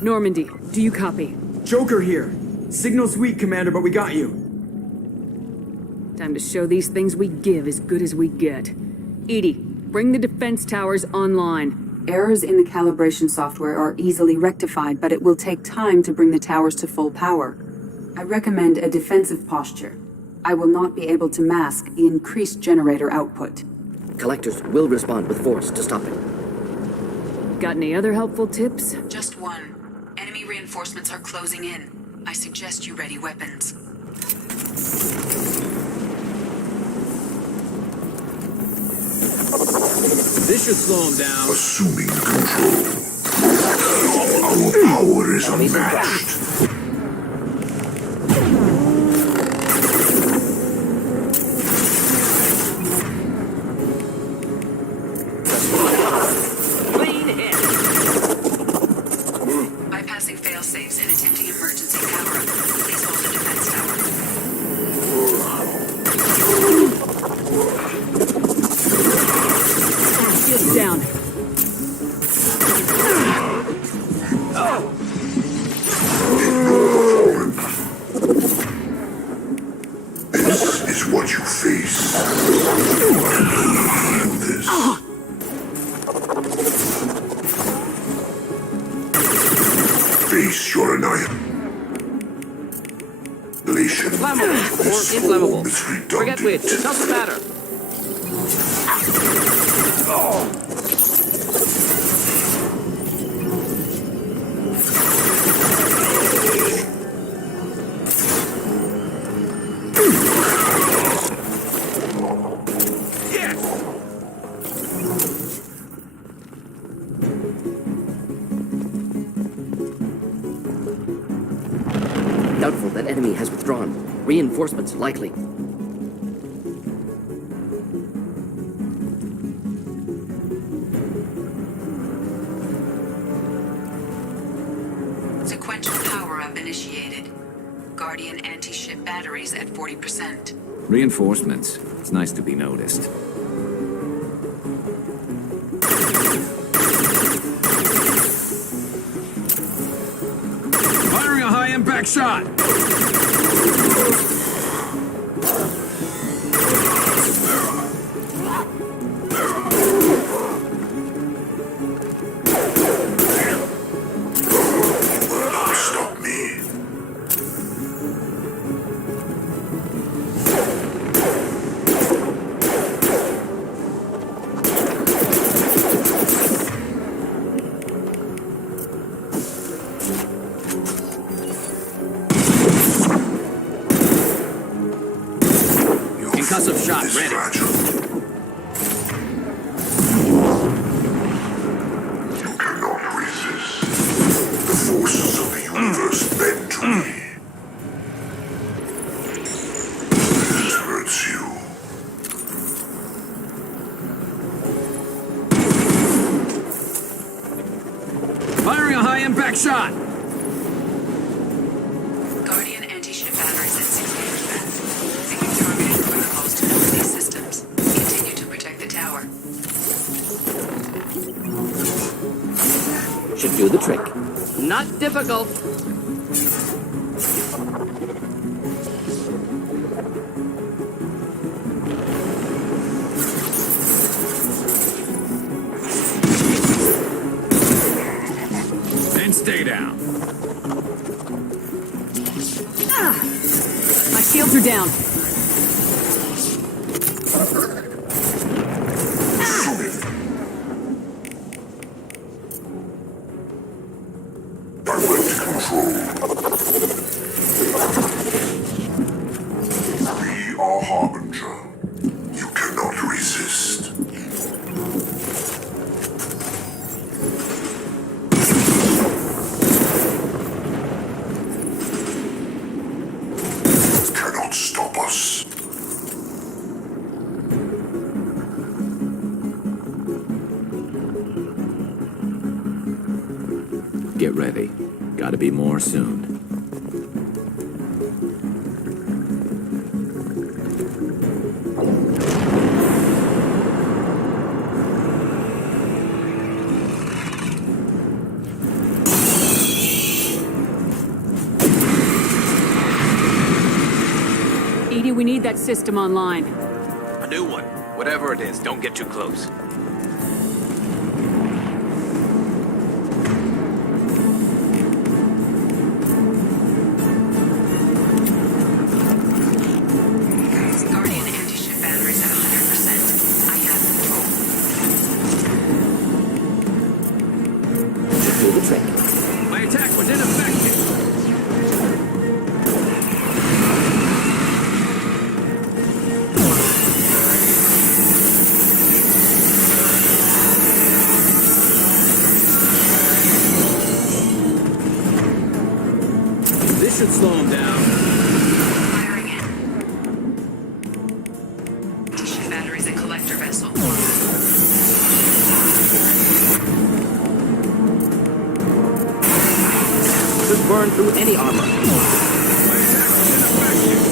Normandy, do you copy? Joker here. Signal's weak, Commander, but we got you. Time to show these things we give as good as we get. Edie, bring the defense towers online. Errors in the calibration software are easily rectified, but it will take time to bring the towers to full power. I recommend a defensive posture. I will not be able to mask the increased generator output. Collectors will respond with force to stop it. Got any other helpful tips? Just one. Enemy reinforcements are closing in. I suggest you ready weapons. This should slow him down. Assuming control. Our power is unmatched. Bypassing fail-safes and attempting emergency power-up. Please hold the defense tower. Shields down. is what you face. This. Face your annihilation. Flammable or inflammable. Forget which. Doesn't matter. Doubtful that enemy has withdrawn. Reinforcements likely. Sequential power-up initiated. Guardian anti-ship batteries at 40%. Reinforcements. It's nice to be noticed. Firing a high-impact shot! Stop me. Concussive shot ready. You cannot resist. The forces of the universe bend to me. This hurts you. Firing a high-impact shot! Guardian anti-ship batteries at 68%. Making targeted protocols to nuke these systems. Continue to protect the tower. Should do the trick. Not difficult. And stay down. My shields are down. Direct control. We are Harbinger. You cannot resist. Cannot stop us. Get ready. Gotta be more soon. Edie, we need that system online. A new one. Whatever it is, don't get too close. Guardian anti-ship batteries at 100%. I have control. Should do the trick. My attack was ineffective. This should slow him down. Firing in. Anti-ship batteries at collector vessel. Could burn through any armor. My attack was ineffective.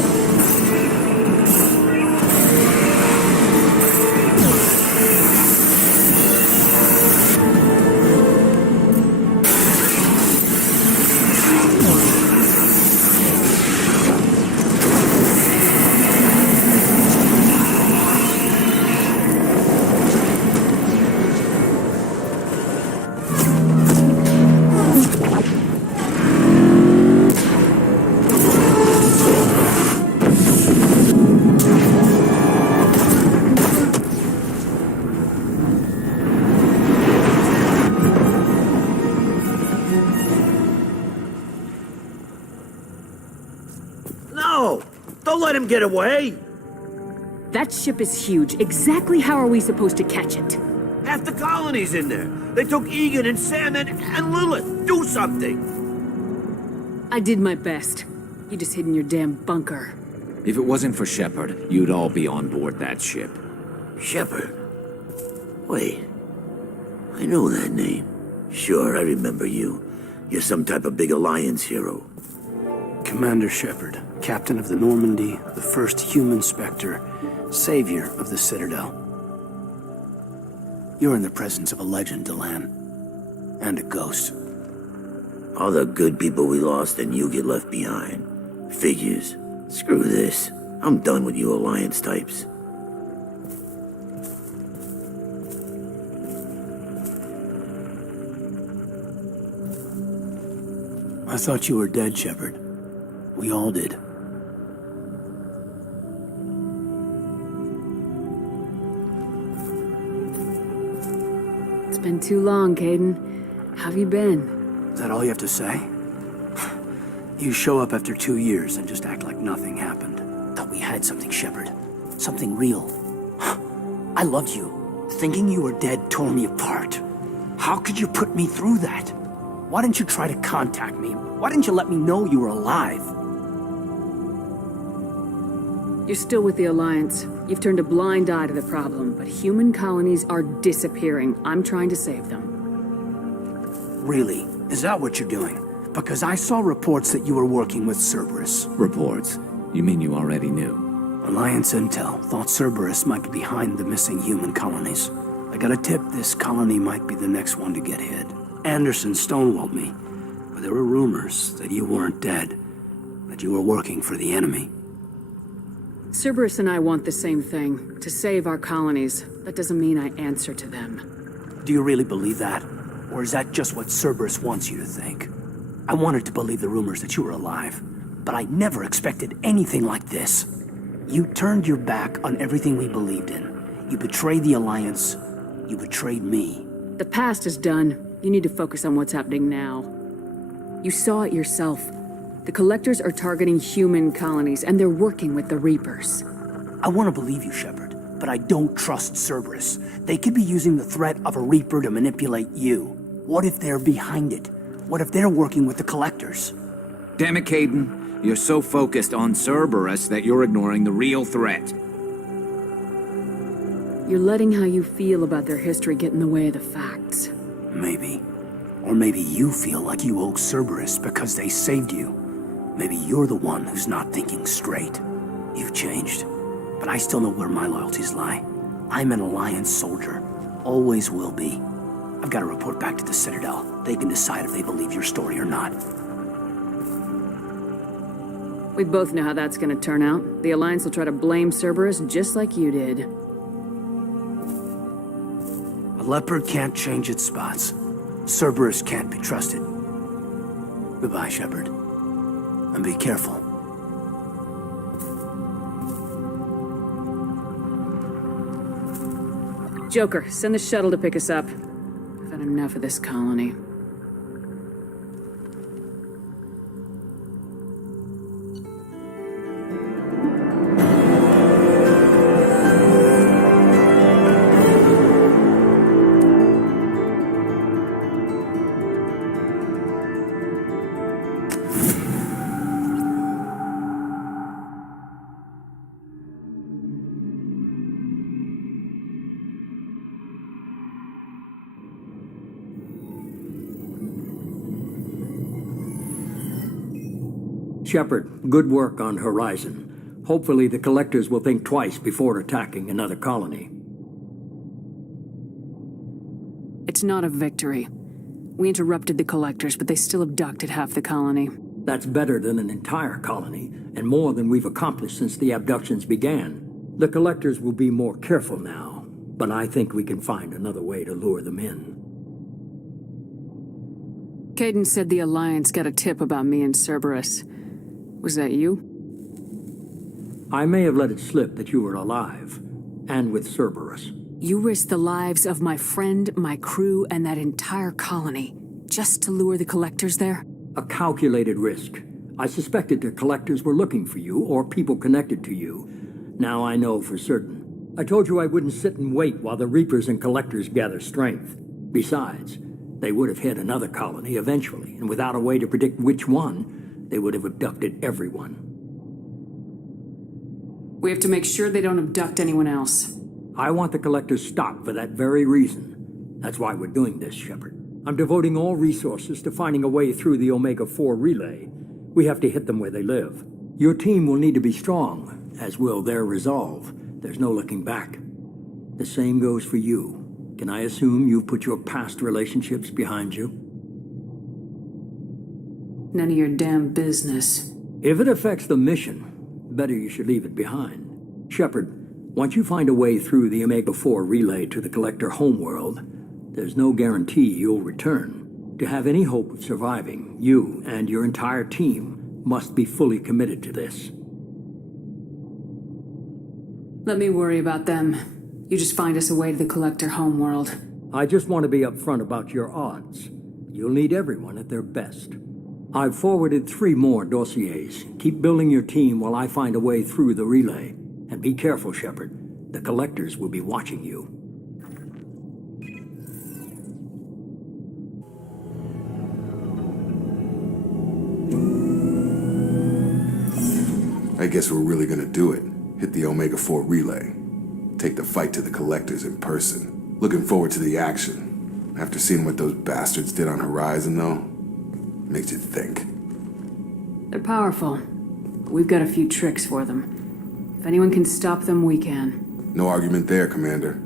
No! Don't let him get away! That ship is huge. Exactly how are we supposed to catch it? Half the colony's in there. They took Egan and Sam and Lilith. Do something! I did my best. You just hid in your damn bunker. If it wasn't for Shepard, you'd all be on board that ship. Shepard? Wait. I know that name. Sure, I remember you. You're some type of big Alliance hero. Commander Shepard, captain of the Normandy, the first human Spectre, savior of the Citadel. You're in the presence of a legend, Delan. And a ghost. All the good people we lost and you get left behind. Figures. Screw this. I'm done with you Alliance types. I thought you were dead, Shepard. We all did. It's been too long, Caden. How have you been? Is that all you have to say? You show up after 2 years and just act like nothing happened. Thought we had something, Shepard. Something real. I loved you. Thinking you were dead tore me apart. How could you put me through that? Why didn't you try to contact me? Why didn't you let me know you were alive? You're still with the Alliance. You've turned a blind eye to the problem, but human colonies are disappearing. I'm trying to save them. Really? Is that what you're doing? Because I saw reports that you were working with Cerberus. Reports? You mean you already knew? Alliance intel thought Cerberus might be behind the missing human colonies. I got a tip this colony might be the next one to get hit. Anderson stonewalled me, but there were rumors that you weren't dead, that you were working for the enemy. Cerberus and I want the same thing, to save our colonies. That doesn't mean I answer to them. Do you really believe that? Or is that just what Cerberus wants you to think? I wanted to believe the rumors that you were alive, but I never expected anything like this. You turned your back on everything we believed in. You betrayed the Alliance. You betrayed me. The past is done. You need to focus on what's happening now. You saw it yourself. The Collectors are targeting human colonies, and they're working with the Reapers. I want to believe you, Shepard, but I don't trust Cerberus. They could be using the threat of a Reaper to manipulate you. What if they're behind it? What if they're working with the Collectors? Damn it, Caden. You're so focused on Cerberus that you're ignoring the real threat. You're letting how you feel about their history get in the way of the facts. Maybe. Or maybe you feel like you owe Cerberus because they saved you. Maybe you're the one who's not thinking straight. You've changed. But I still know where my loyalties lie. I'm an Alliance soldier. Always will be. I've got to report back to the Citadel. They can decide if they believe your story or not. We both know how that's gonna turn out. The Alliance will try to blame Cerberus just like you did. A leopard can't change its spots. Cerberus can't be trusted. Goodbye, Shepard. And be careful. Joker, send the shuttle to pick us up. I've had enough of this colony. Shepard, good work on Horizon. Hopefully the Collectors will think twice before attacking another colony. It's not a victory. We interrupted the Collectors, but they still abducted half the colony. That's better than an entire colony, and more than we've accomplished since the abductions began. The Collectors will be more careful now, but I think we can find another way to lure them in. Caden said the Alliance got a tip about me and Cerberus. Was that you? I may have let it slip that you were alive, and with Cerberus. You risked the lives of my friend, my crew, and that entire colony, just to lure the Collectors there? A calculated risk. I suspected the collectors were looking for you, or people connected to you. Now I know for certain. I told you I wouldn't sit and wait while the Reapers and Collectors gather strength. Besides, they would have hit another colony eventually, and without a way to predict which one, they would have abducted everyone. We have to make sure they don't abduct anyone else. I want the Collectors stopped for that very reason. That's why we're doing this, Shepard. I'm devoting all resources to finding a way through the Omega-4 relay. We have to hit them where they live. Your team will need to be strong, as will their resolve. There's no looking back. The same goes for you. Can I assume you've put your past relationships behind you? None of your damn business. If it affects the mission, better you should leave it behind. Shepard, once you find a way through the Omega-4 relay to the Collector homeworld, there's no guarantee you'll return. To have any hope of surviving, you and your entire team must be fully committed to this. Let me worry about them. You just find us a way to the Collector homeworld. I just want to be upfront about your odds. You'll need everyone at their best. I've forwarded 3 more dossiers. Keep building your team while I find a way through the relay. And be careful, Shepard. The Collectors will be watching you. I guess we're really gonna do it. Hit the Omega-4 relay. Take the fight to the Collectors in person. Looking forward to the action. After seeing what those bastards did on Horizon, though, makes you think. They're powerful. But we've got a few tricks for them. If anyone can stop them, we can. No argument there, Commander.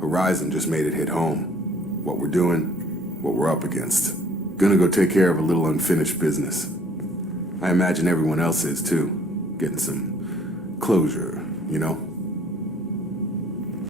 Horizon just made it hit home. What we're doing, what we're up against. Gonna go take care of a little unfinished business. I imagine everyone else is, too. Getting some closure, you know?